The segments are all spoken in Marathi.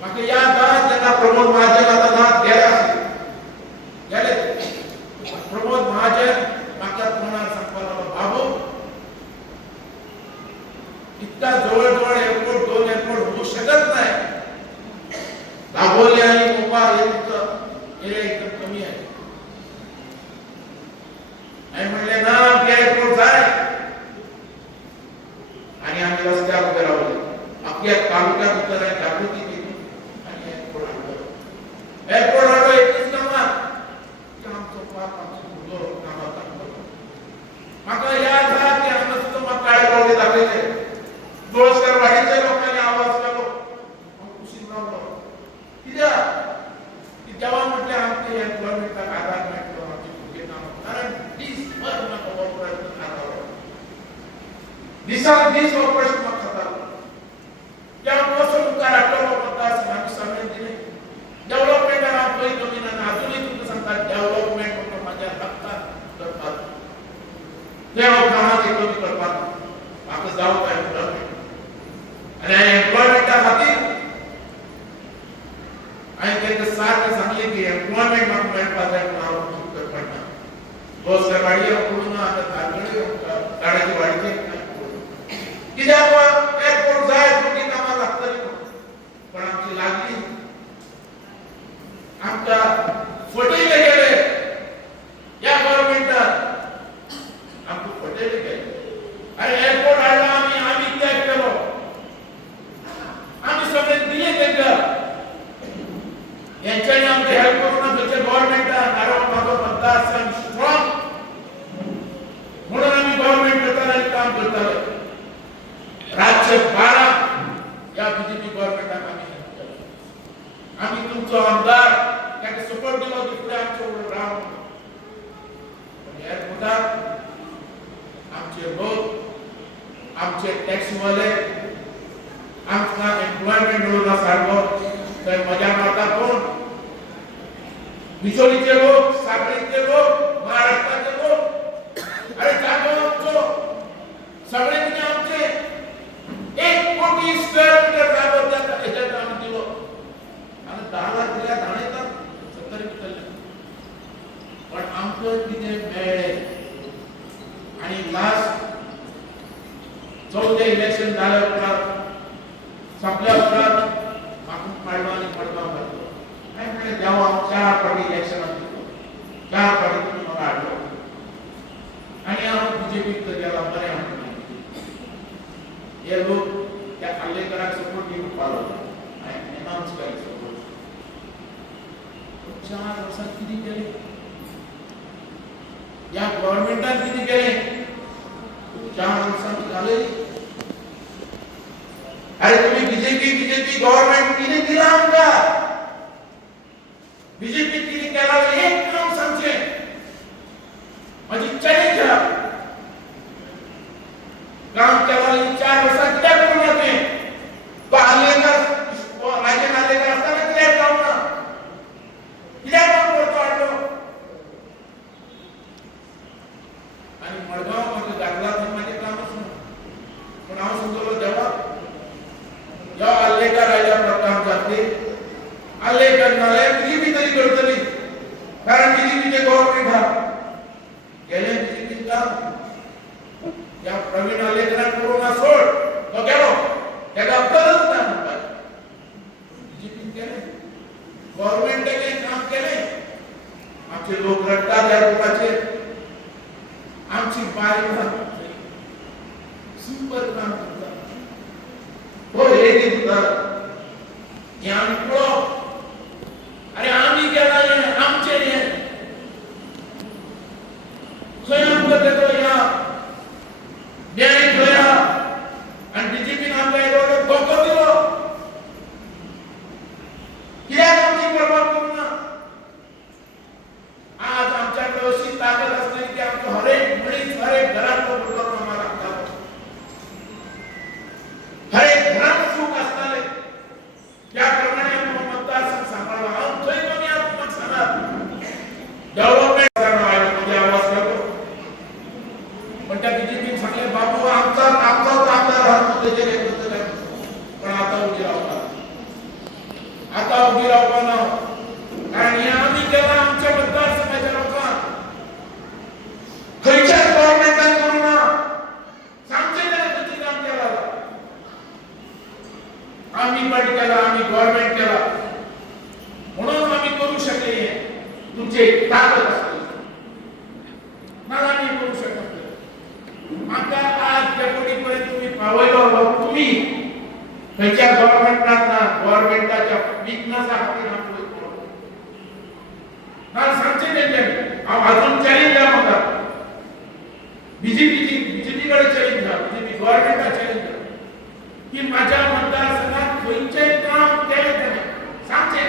मागे या दात त्यांना प्रमोद महाजन आता दात गेले प्रमोद महाजन मागच्या होणार संपादक बाबू इतका जवळ एअरपोर्ट 2 एअरपोर्ट होऊ शकत नाही. दाभोळे आणि मोपा एरिया एकदम कमी आहे. आणि म्हणले ना ते एअरपोर्ट जाय आणि आम्ही रस्त्यावर उभे राहू. आपल्या तालुक्यात उतर आहे जागृती केली आणि एअरपोर्ट आलो एकच कामात आमचं पाप आमचं मुलं कामात माका या झाला की आम्हाला सुद्धा मग काय पावले दाखवले जोळसकर वाडीच्या लोकांनी आवाज केलो खुशी लावलो की जेव्हा म्हटले आमचे एम्प्लॉयमेंटचा आधार मिळतो आमचे कुठे काम कारण 20 वर्ष नका ऑपरेशन आधार दिस ऑपरेशन मग खतर या कोसम कराटो पता आम्ही सामने दिले डेव्हलपमेंट आणि काही कमी नाही अजूनही तुम्ही सांगता डेव्हलपमेंट होतं माझ्या हक्कात करतात तेव्हा कामाचे कमी करतात आपण जाऊ काय आणि एम्प्लॉयमेंट खातीर आणि त्यांचे सारखे सांगले की एम्प्लॉयमेंट मात्र मिळपाक जाय म्हणून हांव चूक करना दोस गाडी पडून आता तारगडे गाड्याची वाडीचे कित्याक एअरपोर्ट जाय कुठे कामां लागतली पण आमची लागली आमच्या फटयले गेले या गव्हर्नमेंटान आमकां फटयले गेले आणि एअरपोर्ट हाडला आम्ही त्याग केलो आम्ही सगळे दिले त्यांना यांच्याने आमचे हेल्प करून त्याचे गव्हर्नमेंटान नारायण बाबा मतदारसंघ स्ट्रॉंग म्हणून आम्ही गव्हर्नमेंट करताना काम करताले राज्य 12 या बीजेपी गव्हर्नमेंटान आम्ही तुमचो आमदार त्याचे सपोर्ट दिलो की पुढे आमचे राव एअरपोर्टार आमचे लोक आमचे टॅक्सीवाले आमचा एम्प्लॉयमेंट मिळवला सारखो तर मजा मारता कोण बिचोलीचे लोक सागरीचे लोक महाराष्ट्राचे लोक अरे जागो आमचो सगळे तिने आमचे 1 कोटी स्क्वेअर मीटर जागो त्याच्यात आम्ही दिलो आणि 10 लाख दिल्या धाणे तर 70 मीटर पण आमचं किती मेळे आणि लास्ट 14 इलेक्शन झाल्या उपरांत संपल्या उपरांत मागून काढलो आणि पडगाव घातलो आणि म्हणजे जेव्हा 4 पार्टी इलेक्शन दिलो 4 पार्टी तुम्ही मला हाडलो आणि हांव बीजेपीक तर गेला बरें म्हणून हे लोक त्या खाल्लेकरांक सपोर्ट दिवंक पावलो आणि अनाउन्स केले सपोर्ट 4 वर्सांत कितें केलें या गव्हर्नमेंटान कितें केलें 4 वर्सांत जालें अरे तुम्ही बीजेपी गव्हर्नमेंट किती दिला आमका बीजेपी किती केला एक काम सांगचे माझी चॅलेंज काम केला 4 वर्षात किती करून जाते तो आलेला माझे आलेला असताना किती काम ना किती काम करतो आलो आणि मडगाव मध्ये दाखला तर माझे कामच नाही पण हांव समजलो जेव्हा या आलेका राजा प्रकार जाते आलेकर नाले बीजेपी तरी करतली कारण बीजेपीचे गव्हर्नमेंट हा गेले बीजेपी काम या प्रवीण आलेकरांना कोरोना सोड तो गेलो त्याला अपघातच नाही म्हणतात बीजेपी केले गव्हर्नमेंटने काम केले आमचे लोक रडतात या लोकांचे आमची बारीक सुपर काम करतात हो हे दिसतात यान को अरे आम्ही केला आमचे हे स्वयं करतो या न्याय होया आणि बीजेपी आमच्या एवढं धोका दिलो कित्याक आमची परवा करूना आज आमच्याकडे अशी ताकद असली की आमचं हरेक मनीस हरेक घरात भुरगो आम्हाला लागता हरेक घरात सुख असताले त्याप्रमाणे आपण मतदारसंघ सांभाळला आम थंय कमी आत्मक सांगत डेव्हलपमेंट करणार म्हणजे आवाज करतो पण त्या बीजेपी सांगले बाबू आमचा आमदार राहतो त्याचे पण आता उभे राहतात आता उभी रावपाना कारण हे आम्ही केला आमच्या मतदारसंघाच्या लोकांक खंयच्याच गव्हर्नमेंटान करूना सांगचे त्याला किती काम केला आम्ही पण केला आम्ही गव्हर्नमेंट केला म्हणून आम्ही करू शकले हे तुमचे ताकद असते मला आम्ही करू शकत म्हाका आज डेप्युटी पर्यंत तुम्ही पावयलो तुम्ही खंयच्या गव्हर्नमेंटात ना गव्हर्नमेंटाच्या विकनेसा खातीर आमकां वयतलो नाल सांगचे तेंच्यांनी हांव अजून चॅलेंज द्या म्हाका बीजेपी कडे चॅलेंज द्या बीजेपी गव्हर्नमेंटाक चॅलेंज द्या की माझ्या मतदारसंघात खंयचेंय काम केलें ताणें सांगचें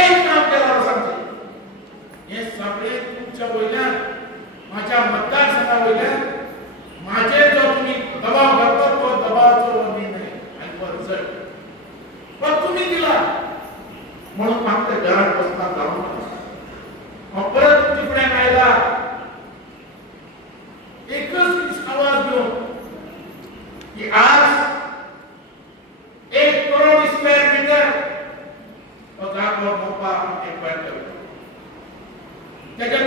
एक काम केलां सांगचें हे सगळे तुमच्या वयल्यान माझ्या मतदारसंघा वयल्यान माझे जो तुम्ही दबाव घालता तो दबावाचो निर्णय आणि तो रिझल्ट पण तुम्ही दिला म्हणून मागच्या घरात बसता जाऊन नका परत तुमच्या फुड्यान आयला एकच आवाज घेऊन की आज 1 करोड स्क्वेअर मीटर तो जागो मोपा एक पॉइंट त्याच्या